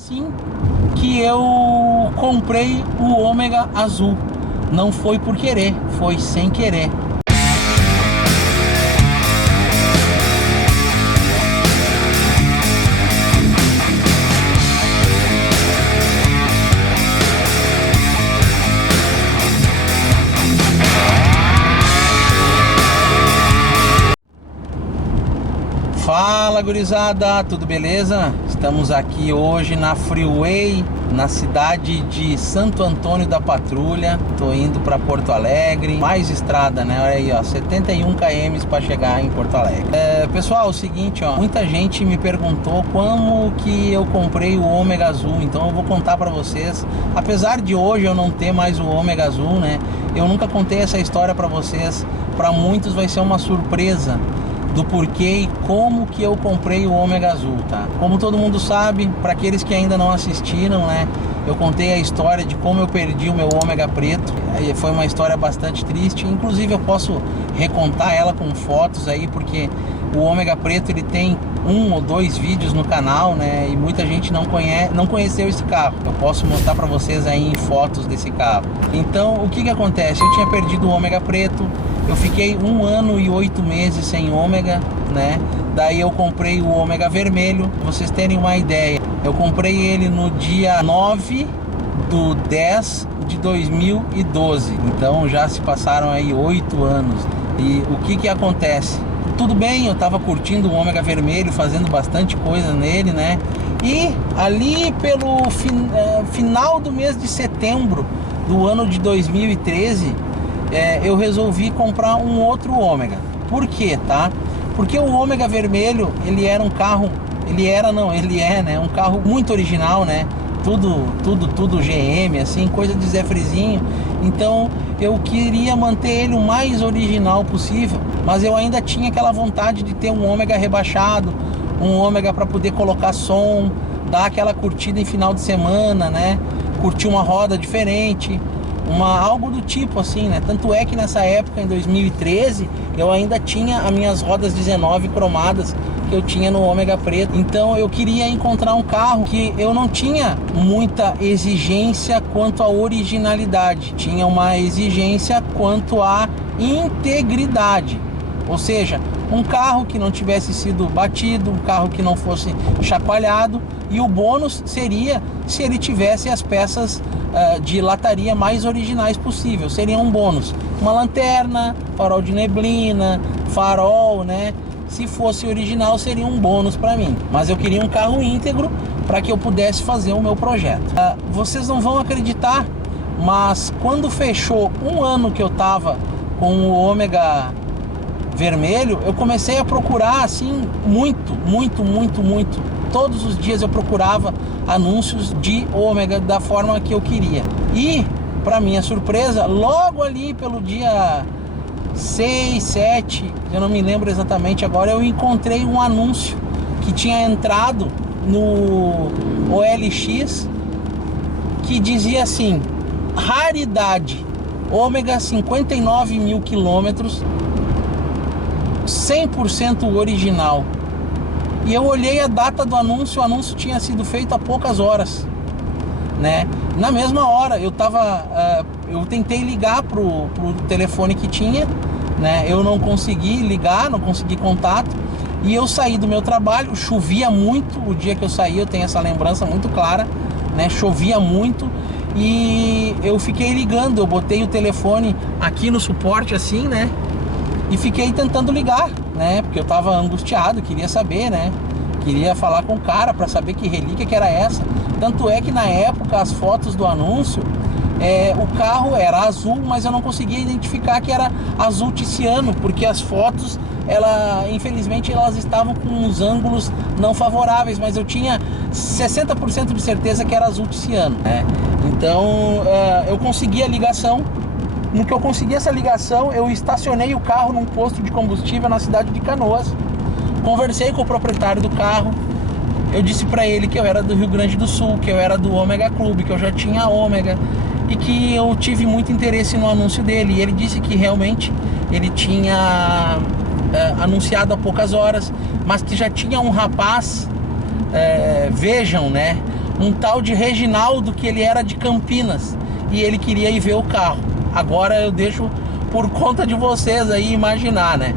Assim que eu comprei o ômega azul. Não foi por querer, foi sem querer. Fala, gurizada, tudo beleza? Estamos aqui hoje na Freeway, na cidade de Santo Antônio da Patrulha. Tô indo para Porto Alegre, mais estrada, né? Olha aí, ó, 71 km para chegar em Porto Alegre. Pessoal, é o seguinte, ó, muita gente me perguntou como que eu comprei o ômega azul, então eu vou contar para vocês. Apesar de hoje eu não ter mais o ômega azul, né? Eu nunca contei essa história para vocês. Para muitos vai ser uma surpresa do porquê e como que eu comprei o ômega azul, tá? Como todo mundo sabe, para aqueles que ainda não assistiram, né? Eu contei a história de como eu perdi o meu ômega preto. Foi uma história bastante triste. Inclusive eu posso recontar ela com fotos aí, porque o ômega preto ele tem 1 ou 2 vídeos no canal, né? E muita gente não conheceu esse carro. Eu posso mostrar para vocês aí em fotos desse carro. Então o que que acontece? Eu tinha perdido o ômega preto. Eu fiquei 1 ano e 8 meses sem ômega, né? Daí eu comprei o ômega vermelho. Pra vocês terem uma ideia, eu comprei ele no dia 9/10 de 2012. Então já se passaram aí 8 anos. E o que que acontece? Tudo bem, eu tava curtindo o ômega vermelho, fazendo bastante coisa nele, né? E ali pelo final do mês de setembro do ano de 2013, eu resolvi comprar um outro ômega. Por quê, tá? Porque o ômega vermelho, ele era um carro, ele é, né, um carro muito original, né? Tudo GM, assim, coisa de Zé Frizinho. Então eu queria manter ele o mais original possível, mas eu ainda tinha aquela vontade de ter um ômega rebaixado, um ômega para poder colocar som, dar aquela curtida em final de semana, né? Curtir uma roda diferente, algo do tipo assim, né? Tanto é que nessa época, em 2013, eu ainda tinha as minhas rodas 19 cromadas que eu tinha no ômega preto. Então eu queria encontrar um carro que eu não tinha muita exigência quanto à originalidade, tinha uma exigência quanto à integridade. Ou seja, um carro que não tivesse sido batido, um carro que não fosse chacoalhado, e o bônus seria se ele tivesse as peças de lataria mais originais possível. Seria um bônus, uma lanterna, farol de neblina, farol, né? Se fosse original seria um bônus para mim, mas eu queria um carro íntegro para que eu pudesse fazer o meu projeto. Vocês não vão acreditar, mas quando fechou 1 ano que eu tava com o ômega vermelho, eu comecei a procurar assim muito. Todos os dias eu procurava anúncios de ômega da forma que eu queria. E, para minha surpresa, logo ali pelo dia 6, 7, eu não me lembro exatamente agora, eu encontrei um anúncio que tinha entrado no OLX que dizia assim: raridade, ômega 59 mil quilômetros, 100% original. E eu olhei a data do anúncio, o anúncio tinha sido feito há poucas horas, né? Na mesma hora eu tentei ligar pro telefone que tinha, né? Eu não consegui ligar, não consegui contato. E eu saí do meu trabalho, chovia muito o dia que eu saí, eu tenho essa lembrança muito clara, né? Chovia muito e eu fiquei ligando, eu botei o telefone aqui no suporte assim, né? E fiquei tentando ligar, né? Porque eu tava angustiado, queria saber, né? Queria falar com o cara para saber que relíquia que era essa. Tanto é que na época as fotos do anúncio, o carro era azul, mas eu não conseguia identificar que era azul tiziano, porque as fotos, infelizmente elas estavam com uns ângulos não favoráveis, mas eu tinha 60% de certeza que era azul tiziano, né? Então eu consegui a ligação. No que eu consegui essa ligação, eu estacionei o carro num posto de combustível na cidade de Canoas. Conversei com o proprietário do carro. Eu disse para ele que eu era do Rio Grande do Sul, que eu era do Ômega Clube, que eu já tinha ômega e que eu tive muito interesse no anúncio dele. E ele disse que realmente ele tinha anunciado há poucas horas, mas que já tinha um rapaz, vejam, né? um tal de Reginaldo, que ele era de Campinas e ele queria ir ver o carro. Agora eu deixo por conta de vocês aí imaginar, né?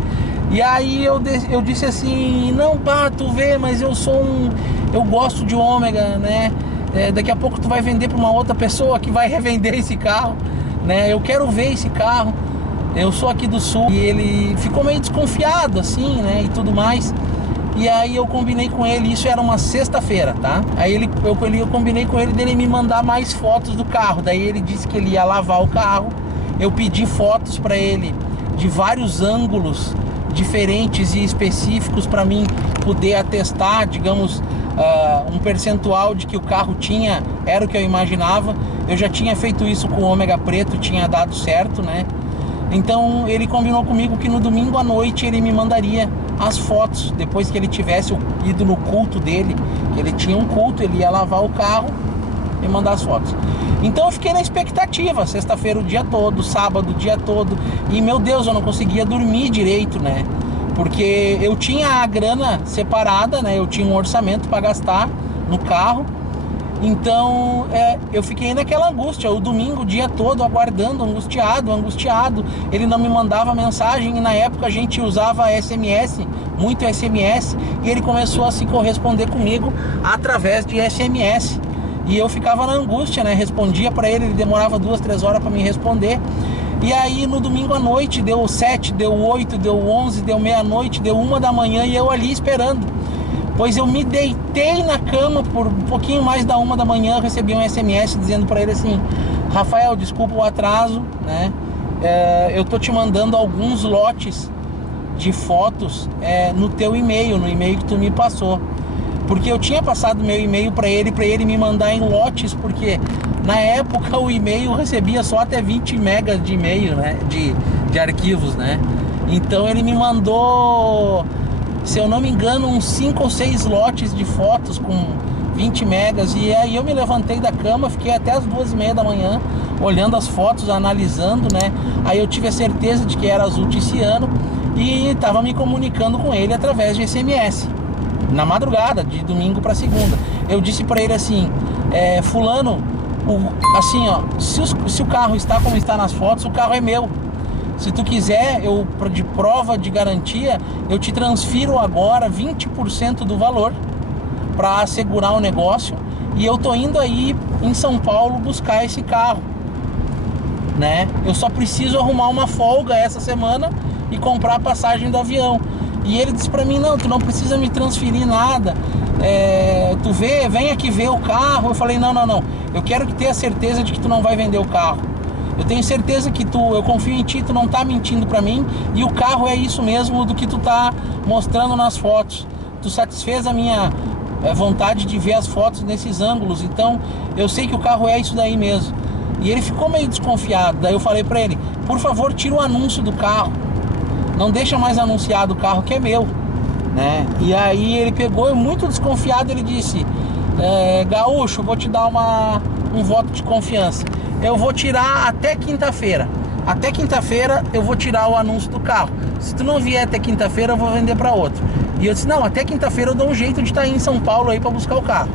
E aí eu disse assim, não, pá, tu vê, mas eu gosto de Ômega, né? Daqui a pouco tu vai vender para uma outra pessoa que vai revender esse carro, né? Eu quero ver esse carro, eu sou aqui do sul. E ele ficou meio desconfiado assim, né, e tudo mais. E aí eu combinei com ele, isso era uma sexta-feira, tá? Aí eu combinei com ele dele me mandar mais fotos do carro. Daí ele disse que ele ia lavar o carro. Eu pedi fotos para ele de vários ângulos diferentes e específicos para mim poder atestar, digamos, um percentual de que o carro tinha, era o que eu imaginava. Eu já tinha feito isso com o Ômega Preto, tinha dado certo, né? Então ele combinou comigo que no domingo à noite ele me mandaria as fotos, depois que ele tivesse ido no culto dele, que ele tinha um culto, ele ia lavar o carro e mandar as fotos. Então eu fiquei na expectativa, sexta-feira o dia todo, sábado o dia todo, e meu Deus, eu não conseguia dormir direito, né? Porque eu tinha a grana separada, né? Eu tinha um orçamento para gastar no carro. Então eu fiquei naquela angústia, o domingo o dia todo aguardando, angustiado. Ele não me mandava mensagem, e na época a gente usava SMS, muito SMS, e ele começou a se corresponder comigo através de SMS. E eu ficava na angústia, né? Respondia para ele, ele demorava 2, 3 horas para me responder. E aí no domingo à noite deu 7, deu 8, deu 11, deu meia-noite, deu 1 da manhã, e eu ali esperando. Pois eu me deitei na cama por um pouquinho mais da 1 da manhã, recebi um SMS dizendo para ele assim: Rafael, desculpa o atraso, né? Eu tô te mandando alguns lotes de fotos no teu e-mail, no e-mail que tu me passou. Porque eu tinha passado meu e-mail para ele me mandar em lotes, porque na época o e-mail recebia só até 20 megas de e-mail, né? De arquivos, né? Então ele me mandou, se eu não me engano, uns 5 ou 6 lotes de fotos com 20 megas. E aí eu me levantei da cama, fiquei até as 2:30 da manhã olhando as fotos, analisando, né? Aí eu tive a certeza de que era Azul Tiziano e estava me comunicando com ele através de SMS. Na madrugada, de domingo para segunda. Eu disse para ele assim: fulano, assim, ó, se o carro está como está nas fotos, o carro é meu. Se tu quiser, eu, de prova de garantia, eu te transfiro agora 20% do valor para assegurar o negócio, e eu tô indo aí em São Paulo buscar esse carro, né? Eu só preciso arrumar uma folga essa semana e comprar a passagem do avião. E ele disse pra mim: não, tu não precisa me transferir nada, tu vem aqui ver o carro. Eu falei: não, eu quero que tenha certeza de que tu não vai vender o carro. Eu tenho certeza que eu confio em ti, tu não tá mentindo pra mim, e o carro é isso mesmo do que tu tá mostrando nas fotos. Tu satisfez a minha vontade de ver as fotos nesses ângulos, então eu sei que o carro é isso daí mesmo. E ele ficou meio desconfiado. Daí eu falei pra ele: por favor, tira o anúncio do carro, não deixa mais anunciado o carro, que é meu, né? E aí ele pegou, muito desconfiado, ele disse: Gaúcho, vou te dar um voto de confiança. Eu vou tirar até quinta-feira. Até quinta-feira eu vou tirar o anúncio do carro. Se tu não vier até quinta-feira, eu vou vender para outro. E eu disse: não, até quinta-feira eu dou um jeito de estar em São Paulo aí para buscar o carro.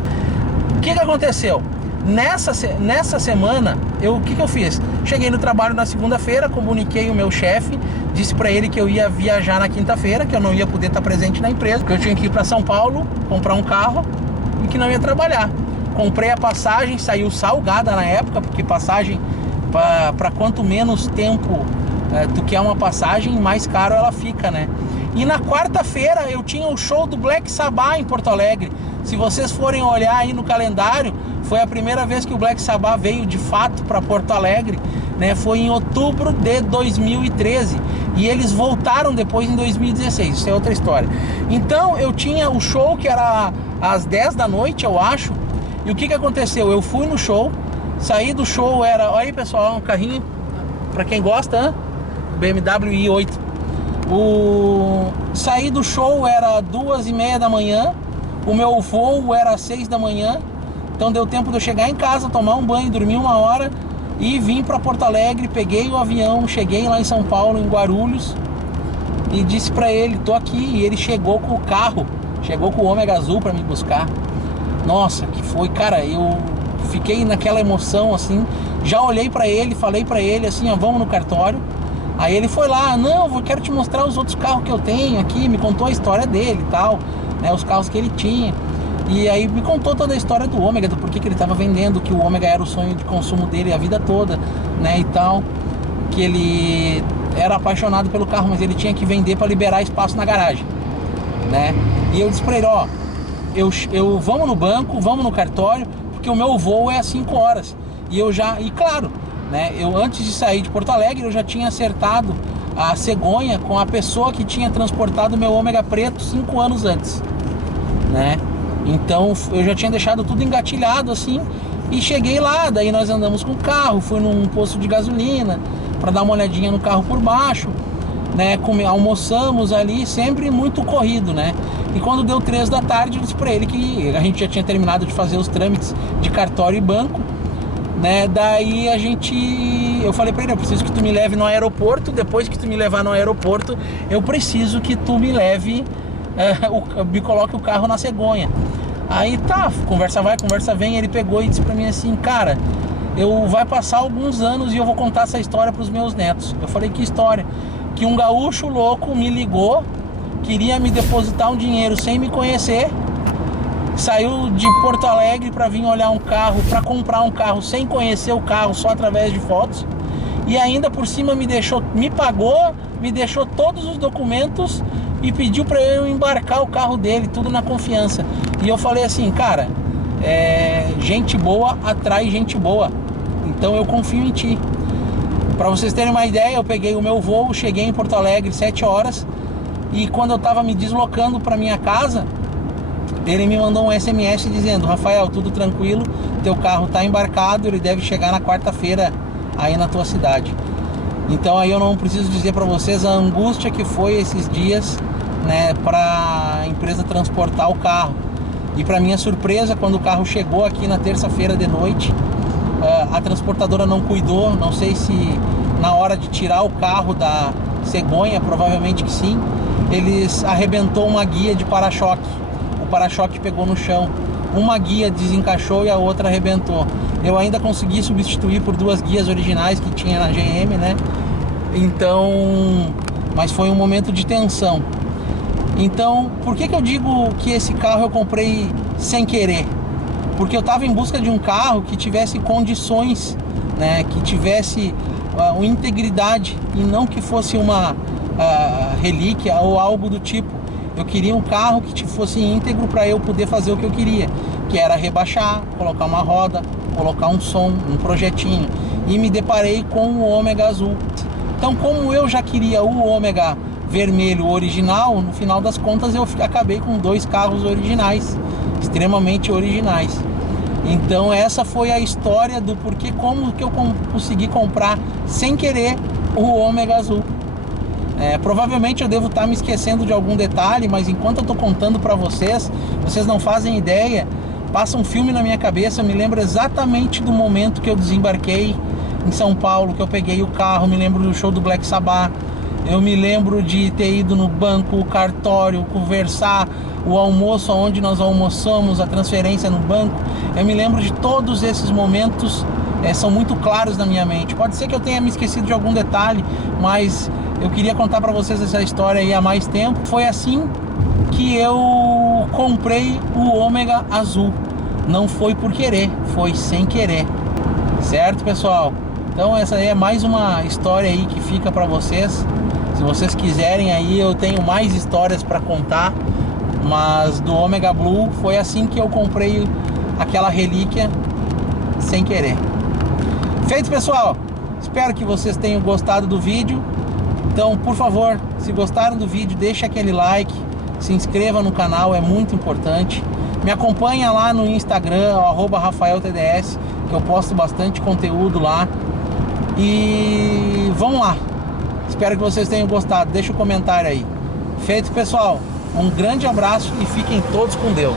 O que aconteceu? Nessa semana, o que eu fiz? Cheguei no trabalho na segunda-feira, comuniquei o meu chefe, disse para ele que eu ia viajar na quinta-feira, que eu não ia poder estar presente na empresa, que eu tinha que ir para São Paulo, comprar um carro e que não ia trabalhar. Comprei a passagem, saiu salgada na época, porque passagem, para quanto menos tempo tu quer uma passagem, mais caro ela fica, né? E na quarta-feira eu tinha o show do Black Sabbath em Porto Alegre. Se vocês forem olhar aí no calendário, foi a primeira vez que o Black Sabbath veio de fato para Porto Alegre, né? Foi em outubro de 2013 e eles voltaram depois em 2016, isso é outra história. Então eu tinha o show que era às 10 da noite, eu acho. E o que aconteceu? Eu fui no show, saí do show, olha aí pessoal, um carrinho para quem gosta, hein? BMW i8. Saí do show era 2:30 da manhã, o meu voo era 6 da manhã, então deu tempo de eu chegar em casa, tomar um banho, dormir 1 hora e vim para Porto Alegre. Peguei o avião, cheguei lá em São Paulo, em Guarulhos, e disse para ele: tô aqui. E ele chegou com o carro, chegou com o Ômega Azul para me buscar. Nossa, que foi, cara, eu fiquei naquela emoção assim, já olhei pra ele, falei pra ele assim, ó, vamos no cartório. Aí ele foi lá, não, eu quero te mostrar os outros carros que eu tenho aqui, me contou a história dele e tal, né, os carros que ele tinha. E aí me contou toda a história do Ômega, do porquê que ele estava vendendo, que o Ômega era o sonho de consumo dele a vida toda, né, e tal. Que ele era apaixonado pelo carro, mas ele tinha que vender para liberar espaço na garagem, né. E eu disse pra ele, ó, vamos no banco, vamos no cartório, porque o meu voo é às 5 horas. E claro, né, eu antes de sair de Porto Alegre, eu já tinha acertado a cegonha com a pessoa que tinha transportado o meu Ômega preto 5 anos antes, né. Então eu já tinha deixado tudo engatilhado assim. E cheguei lá, daí nós andamos com o carro, fui num posto de gasolina para dar uma olhadinha no carro por baixo, né, almoçamos ali, sempre muito corrido, né. E quando deu 3 da tarde, eu disse para ele que a gente já tinha terminado de fazer os trâmites de cartório e banco, né. Daí eu falei para ele, eu preciso que tu me leve no aeroporto, depois que tu me levar no aeroporto, eu preciso que tu me leve, me coloque o carro na cegonha. Aí tá, conversa vai, conversa vem. Ele pegou e disse pra mim assim, cara, vai passar alguns anos e eu vou contar essa história pros meus netos. Eu falei, que história? Que um gaúcho louco me ligou, queria me depositar um dinheiro sem me conhecer, saiu de Porto Alegre pra vir olhar um carro, pra comprar um carro sem conhecer o carro, só através de fotos, e ainda por cima me pagou, me deixou todos os documentos e pediu para eu embarcar o carro dele, tudo na confiança. E eu falei assim, cara, gente boa atrai gente boa, então eu confio em ti. Para vocês terem uma ideia, eu peguei o meu voo, cheguei em Porto Alegre 7 horas, e quando eu tava me deslocando para minha casa, ele me mandou um SMS dizendo, Rafael, tudo tranquilo, teu carro tá embarcado, ele deve chegar na quarta-feira aí na tua cidade. Então aí eu não preciso dizer para vocês a angústia que foi esses dias, né, para a empresa transportar o carro. E para minha surpresa, quando o carro chegou aqui na terça-feira de noite, a transportadora não cuidou, não sei se na hora de tirar o carro da cegonha, provavelmente que sim, eles arrebentou uma guia de para-choque. O para-choque pegou no chão, uma guia desencaixou e a outra arrebentou. Eu ainda consegui substituir por 2 guias originais que tinha na GM, né? Então, mas foi um momento de tensão. Então, por que eu digo que esse carro eu comprei sem querer? Porque eu estava em busca de um carro que tivesse condições, né? Que tivesse uma integridade e não que fosse uma relíquia ou algo do tipo. Eu queria um carro que fosse íntegro para eu poder fazer o que eu queria, que era rebaixar, colocar uma roda, colocar um som, um projetinho. E me deparei com o Ômega azul. Então, como eu já queria o Ômega vermelho original, no final das contas eu acabei com 2 carros originais, extremamente originais. Então essa foi a história do porquê, como que eu consegui comprar sem querer o Ômega azul. Provavelmente eu devo estar me esquecendo de algum detalhe, mas enquanto eu estou contando para vocês, vocês não fazem ideia, passa um filme na minha cabeça. Eu me lembro exatamente do momento que eu desembarquei em São Paulo, que eu peguei o carro, me lembro do show do Black Sabbath, eu me lembro de ter ido no banco, o cartório, conversar, o almoço onde nós almoçamos, a transferência no banco. Eu me lembro de todos esses momentos, são muito claros na minha mente. Pode ser que eu tenha me esquecido de algum detalhe, mas eu queria contar para vocês essa história aí há mais tempo. Foi assim que eu comprei o Ômega azul. Não foi por querer, foi sem querer. Certo, pessoal? Então essa aí é mais uma história aí que fica para vocês. Se vocês quiserem aí, eu tenho mais histórias para contar, mas do Ômega Blue foi assim que eu comprei aquela relíquia sem querer. Feito, pessoal? Espero que vocês tenham gostado do vídeo. Então, por favor, se gostaram do vídeo, deixa aquele like, se inscreva no canal, é muito importante. Me acompanha lá no Instagram, @RafaelTDS, que eu posto bastante conteúdo lá. E vamos lá. Espero que vocês tenham gostado. Deixa um comentário aí. Feito, pessoal. Um grande abraço e fiquem todos com Deus.